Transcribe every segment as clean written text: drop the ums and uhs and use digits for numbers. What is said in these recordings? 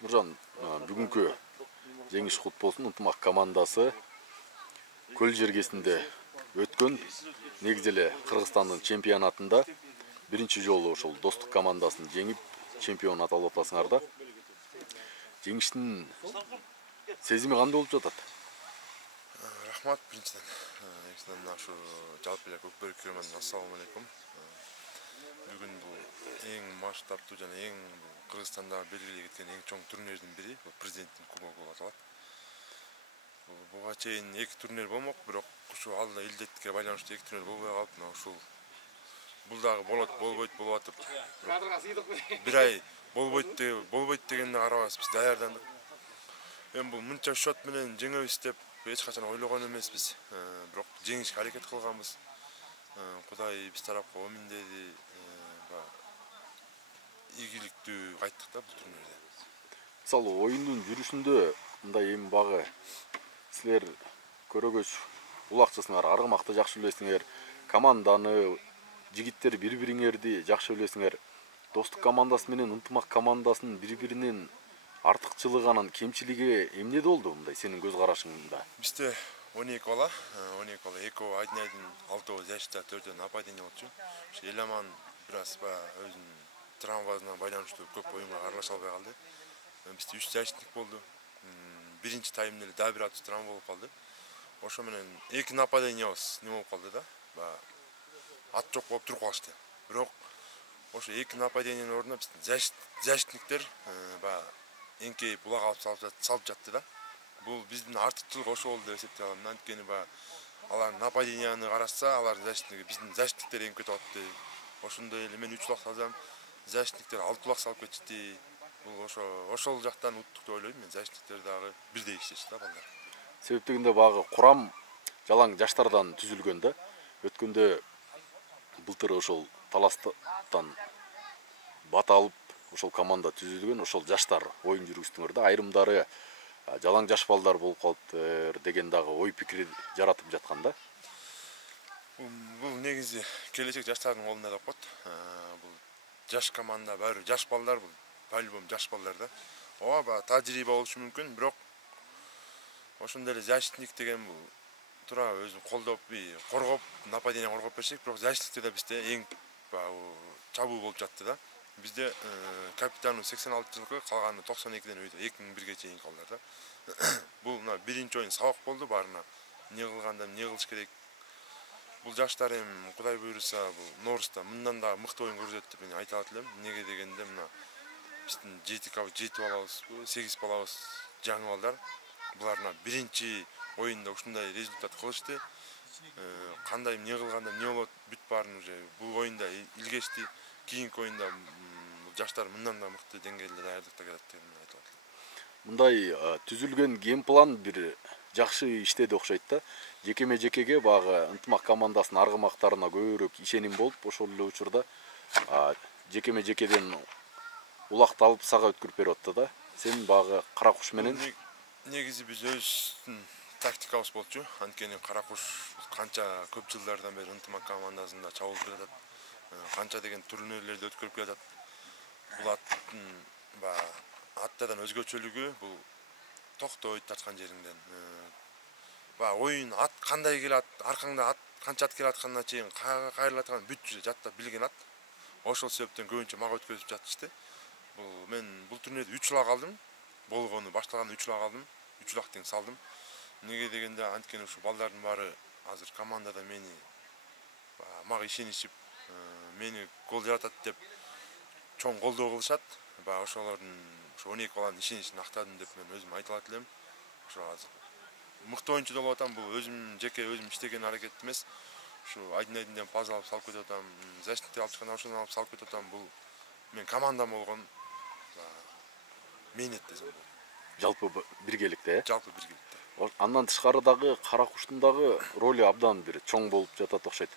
Нұржан, бүгінгі жеңіс құт болсын. Ынтымақ командасы көл жергесінде өткен негізелі Қырғызстанның чемпионатында бірінші жолы ошол достық командасын жеңіп чемпион аталып атасыңар да. Жеңіштің сезімі қандай болып жатат? Рахмат, біріншіден. Екіншіден нашу жалпы эле көкбөрү көрөрман, ассалому алейкум. Бүгін бұл ең масштабтуу жана ең Кыргызстанда белгилей кеткен ең чоң турнирдин бири, бул президенттин кубогу болуп аталат. Буга чейин 2 турнир болмок, бирок ушу алда илдетке байланыштуу 2 турнир болбой калып, мына ушул бул дагы болот, болбойт болуп атып. Бир ай болбойт дегенде карабайбыз, даярдандык. Эми бул мынча счет менен жеңебиз деп эч качан ойлогон эмеспиз. Бирок жеңишке аракет кылганбыз. Кудай биз тарапка ооминдеди. Ийгиликтүү кайттык да бул турнирде. Мисалы, оюндун жүрүшүндө мындай эми багы силер көрөгөч улакчысыңар, аргымакты жакшы билесиңер, команданы, жигиттер бири-бириңерди жакшы билесиңер. Достук командасы менен ынтымак командасынын бири-биринен артыкчылыгы, анан кемчилиги эмнеде болду мындай сенин көз карашыңда? Бизде 12 бала, 2 айдын 6 жашта, 4 нападение болчу. Эламан бираз өзүнүн травмасына байланыштуу көп оюнга аралаша албай калды. Бизде 3 жаштык болду. Биринчи таймда эле дагы бир атыс травма болуп калды. Ошо менен 2 нападениябыз неме болуп калды да. Ат жок болуп туруп калышты. Бирок ошо 2 нападениянын ордуна биздин жаштыктер эңкейип булак алып салып жатты да. Бул биздин артыкчылык ошо болду деп эсептей алам. Анткени алар нападенияны караса, алардын жаштыгы биздин жаштыктер эңкеп атты. Ошондой эле мен 3 улак салсам, жаштыктер 6 улак салып кетишти. Бул ошол жактан уттук деп ойлойм. Мен жаштыктер дагы бирдей иштешти да балдар. Себептегинде багы курам жалаң жаштардан түзүлгөн да. Өткөндө былтыр ошол таластан бата алып ошол команда түзүлгөн, ошол жаштар оюн жүргүздүңөр да. Айрымдары жалаң жаш балдар болуп калыптыр деген дагы ой пикир жаратып жаткан да. Бул негизи келечек жаштардын колунда деп коет. Бул жаш команда, баары жаш балдар, бул по-любому жаш балдар да. Ооба тажрыйба болушу мүмкүн, бирок ошондой эле жаштык деген бул тура өзүн колдоп, коргоп, нападение коргоп берсек, бирок жаштыктарда бизде эң чабуу болуп жатты да. Бизде капитаны 86 жылкы, калганы 92ден өйдө 2001ге чейинки балдар да. Бул биринчи оюн сабак болду, баарына эмне кылганда эмне кылыш керек. Бул жаштар эми Кудай буйруса, бул Нооруста мындан да мыкты оюн көрсөтөт деп мен айта алат элем. Эмнеге дегенде мына биздин 7 балабыз, 8 балабыз жаңы балдар. Булар биринчи оюнда ушундай результат кылышты. Кандай эмне кылганда эмне болот, бүт баарын уже бул оюнда илгешти. Кийинки оюнда жаштар мындан да мыкты деңгээлде даярдыкта келет деп айтып атат. Мындай түзүлгөн геймплан бир жакшы иштеди окшойт да. Жекеме-жекеге багы ынтымак командасынын аргымактарына көбүрөөк ишеним болуп, ошол эле учурда жекеме-жекеден улакталып сага өткөрүп берип атты да. Сен багы Каракуш менен негизи биз өздүн тактикабыз болчу. Анткени Каракуш канча көп жылдардан бери ынтымак командасында чабылып келатат. Канча деген турнирлерди өткөрүп келатат. Бул аттын аттардан өзгөчөлүгү бул токтойт тарткан жериңден. Оюн ат кандай келат, аркаңда ат канча ат келатканына чейин кайрылаткан бүт жаттап билген ат. Ошол себептен көбүнчө мага өткөрүп жатышты. Мен бул турнирде 3 улак алдым. Болгону башталганда 3 улак алдым. 3 улак тең салдым. Эмнеге дегенде анткени ушу балдардын баары азыр командада мага ишенишип, мени гол жаратат деп чоң колдоо кылышат. Ошолордун 12 баланын ишенишин актадым деп мен өзүм айта алат элем. Ошо азыр мыкты оюнчу болуп атам. Бул өзүм жеке өзүм иштеген аракет эмес. Ушу айдын паза алып салып кетип атам. Защиттер алып чыкканда ошону алып салып кетип атам. Бул мен командам болгон мээнет десем болот. жалпы биргеликте, Жалпы биргеликте. Андан тышкары дагы Каракуштун дагы ролу абдан бир чоң болуп жатат окшойт.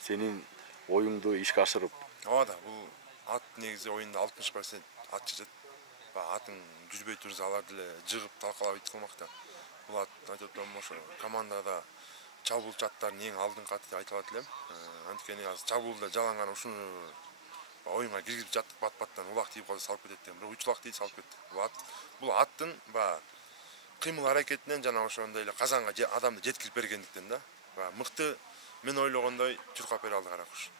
Сенин оюңду ишке ашырып. Ооба, бул ат негизи оюнда 60% ат чечет. Атың жүзбөй турса алар деле жыгып талкалап ит кылмакта. Бул ат айтып атам, ошо командада чабуулчу аттардын эң алдыңкы аты деп айта алат элем. Анткени азыр чабуулда жалаң ушуну оюнга киргизип жаттык, бат-баттан улак тийип калса салып кетет деген. Бирок 3 улак тийип салып кетти. Бул аттын баягы кыймыл аракетинен жана ошондой эле казанга адамды жеткирип бергендиктен да. Мыкты мен ойлогондой чуркап бере алды Каракуш.